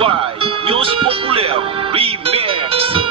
by News Populer Remix.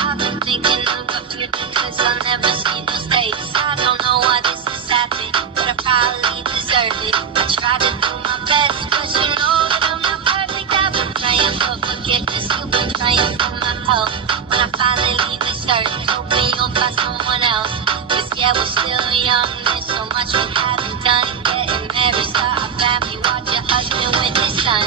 I've been thinking of the future, cause I'll never see those days. I don't know why this has happened, but I probably deserve it. I tried to do my best, but you know that I'm not perfect. I've been praying for forgiveness, you've been praying for my help. When I finally leave this earth, hoping you'll find someone else. Cause yeah, we're still young, there's so much we haven't done. Getting married, start a family, watch your husband with his son.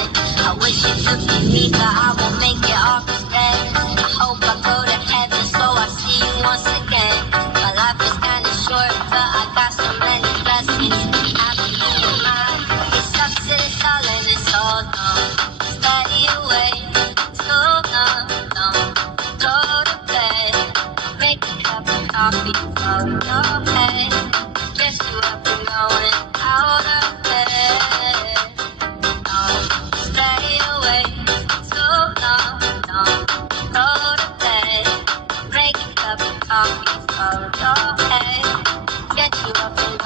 I wish it could be me, but I won't make it off this bed. I hope I go to heaven, so I see you once again. My life is kinda short, but I got so many blessings. I've been doing mine, it sucks that it's all and it's all gone. Stay away, so long, go to bed. Make a cup of coffee for your head. Guess you up and going out of bed. Stay away, so long, go to bed. Make a cup of coffee for your head. Get you up and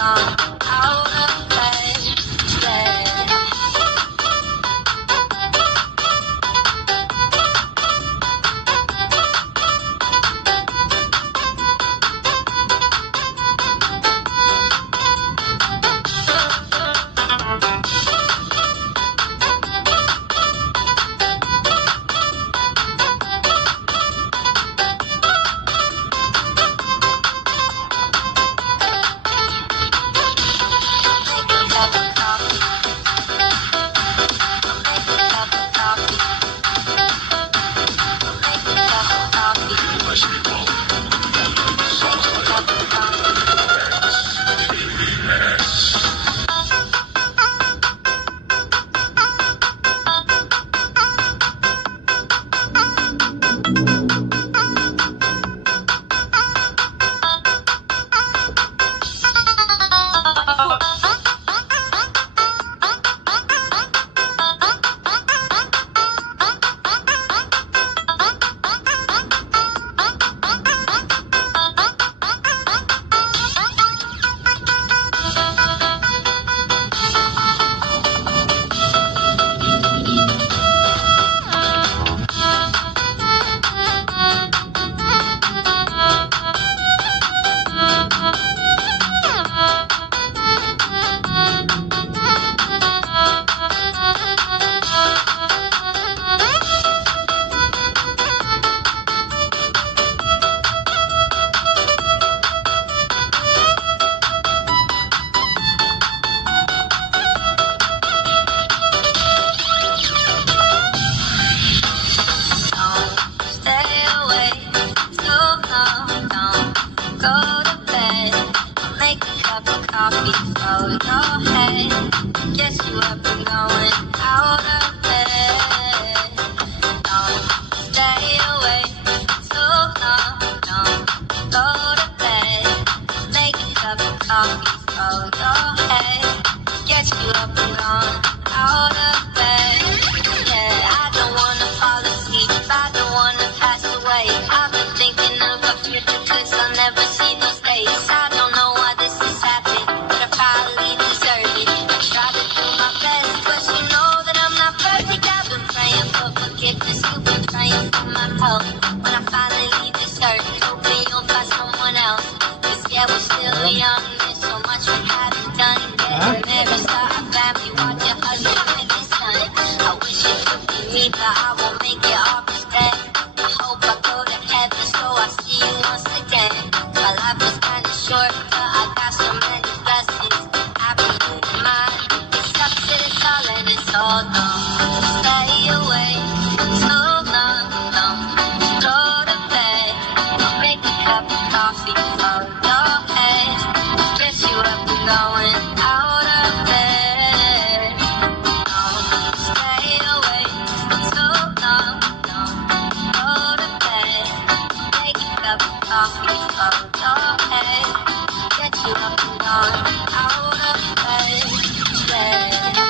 gone out of bed.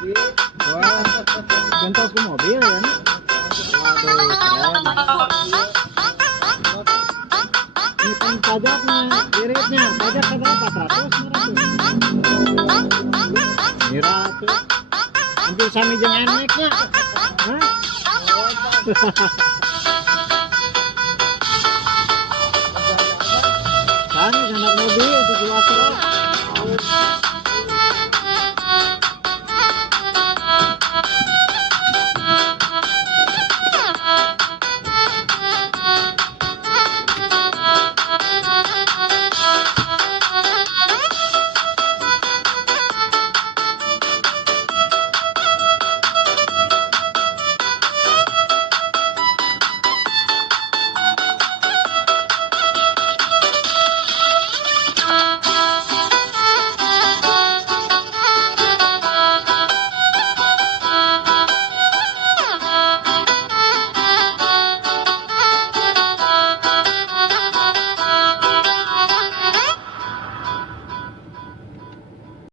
Wah, contoh ke mobil kan? Waduh, keren. Ini kan pajaknya, iritnya, pajak berapa? 100, 900. Untuk sami jeung NMAX-nya. Hah?